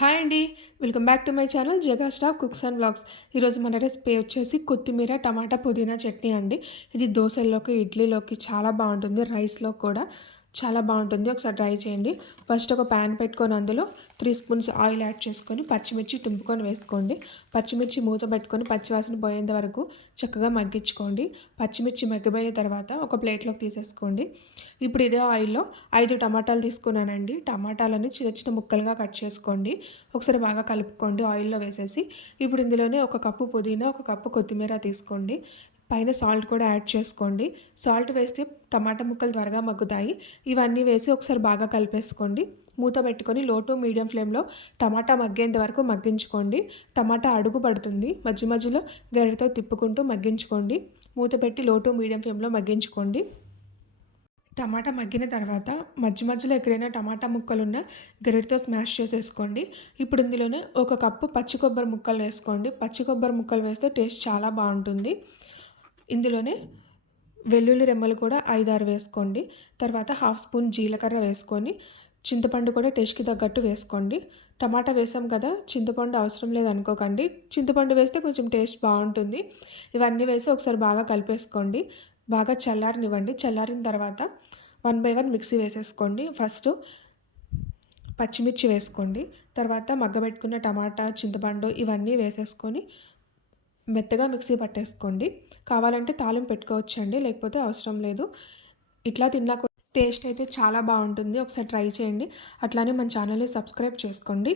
Hi అండి. Welcome back to my channel Jaga stop cooks and vlogs. ఈరోజు మన recipe వచ్చేసి కొత్తిమీర టమాటా పుదీనా చట్నీ అండి. ఇది దోసల్లోకి, ఇడ్లీలోకి చాలా బాగుంటుంది. రైస్లో కూడా చాలా బాగుంటుంది. ఒకసారి ట్రై చేయండి. ఫస్ట్ ఒక ప్యాన్ పెట్టుకొని అందులో 3 స్పూన్స్ ఆయిల్ యాడ్ చేసుకొని పచ్చిమిర్చి తుంపుకొని వేసుకోండి. పచ్చిమిర్చి మూత పెట్టుకొని పచ్చివాసన పోయేంత వరకు చక్కగా మగ్గించుకోండి. పచ్చిమిర్చి మగ్గిపోయిన తర్వాత ఒక ప్లేట్లోకి తీసేసుకోండి. ఇప్పుడు ఇదే ఆయిల్లో 5 టమాటాలు తీసుకున్నానండి. టమాటాలని చిన్న చిన్న ముక్కలుగా కట్ చేసుకోండి. ఒకసారి బాగా కలుపుకోండి ఆయిల్లో వేసేసి. ఇప్పుడు ఇందులోనే ఒక కప్పు పుదీనా, ఒక కప్పు కొత్తిమీర తీసుకోండి. పైన సాల్ట్ కూడా యాడ్ చేసుకోండి. సాల్ట్ వేస్తే టమాటా ముక్కలు త్వరగా మగ్గుతాయి. ఇవన్నీ వేసి ఒకసారి బాగా కలిపేసుకోండి. మూత పెట్టుకొని లో టు మీడియం ఫ్లేమ్లో టమాటా మగ్గేంత వరకు మగ్గించుకోండి. టమాటా అడుగు పడుతుంది. మధ్య మధ్యలో గరిటెతో తిప్పుకుంటూ మగ్గించుకోండి. మూత పెట్టి లో టు మీడియం ఫ్లేమ్లో మగ్గించుకోండి. టమాటా మగ్గిన తర్వాత మధ్య మధ్యలో ఎక్కడైనా టమాటా ముక్కలున్న గరిటెతో స్మాష్ చేసేసుకోండి. ఇప్పుడు ఇందులోనే ఒక కప్పు పచ్చి కొబ్బరి ముక్కలు వేసుకోండి. పచ్చి కొబ్బరి ముక్కలు వేస్తే టేస్ట్ చాలా బాగుంటుంది. ఇందులోనే వెల్లుల్లి రెమ్మలు కూడా 5-6 వేసుకోండి. తర్వాత హాఫ్ స్పూన్ జీలకర్ర వేసుకొని చింతపండు కూడా టేస్ట్కి తగ్గట్టు వేసుకోండి. టమాటా వేసాం కదా, చింతపండు అవసరం లేదనుకోకండి. చింతపండు వేస్తే కొంచెం టేస్ట్ బాగుంటుంది. ఇవన్నీ వేసి ఒకసారి బాగా కలిపేసుకోండి. బాగా చల్లారనివ్వండి. చల్లారిన తర్వాత 1 బై 1 మిక్సీ వేసేసుకోండి. ఫస్ట్ పచ్చిమిర్చి వేసుకోండి. తర్వాత మగ్గబెట్టుకున్న టమాటా, చింతపండు ఇవన్నీ వేసేసుకొని మెత్తగా మిక్సీ పట్టేసుకోండి. కావాలంటే తాలింపు పెట్టుకోవచ్చండి, లేకపోతే అవసరం లేదు. ఇట్లా తిన్నా టేస్ట్ అయితే చాలా బాగుంటుంది. ఒకసారి ట్రై చేయండి. అట్లానే మన ఛానల్ని సబ్స్క్రైబ్ చేసుకోండి.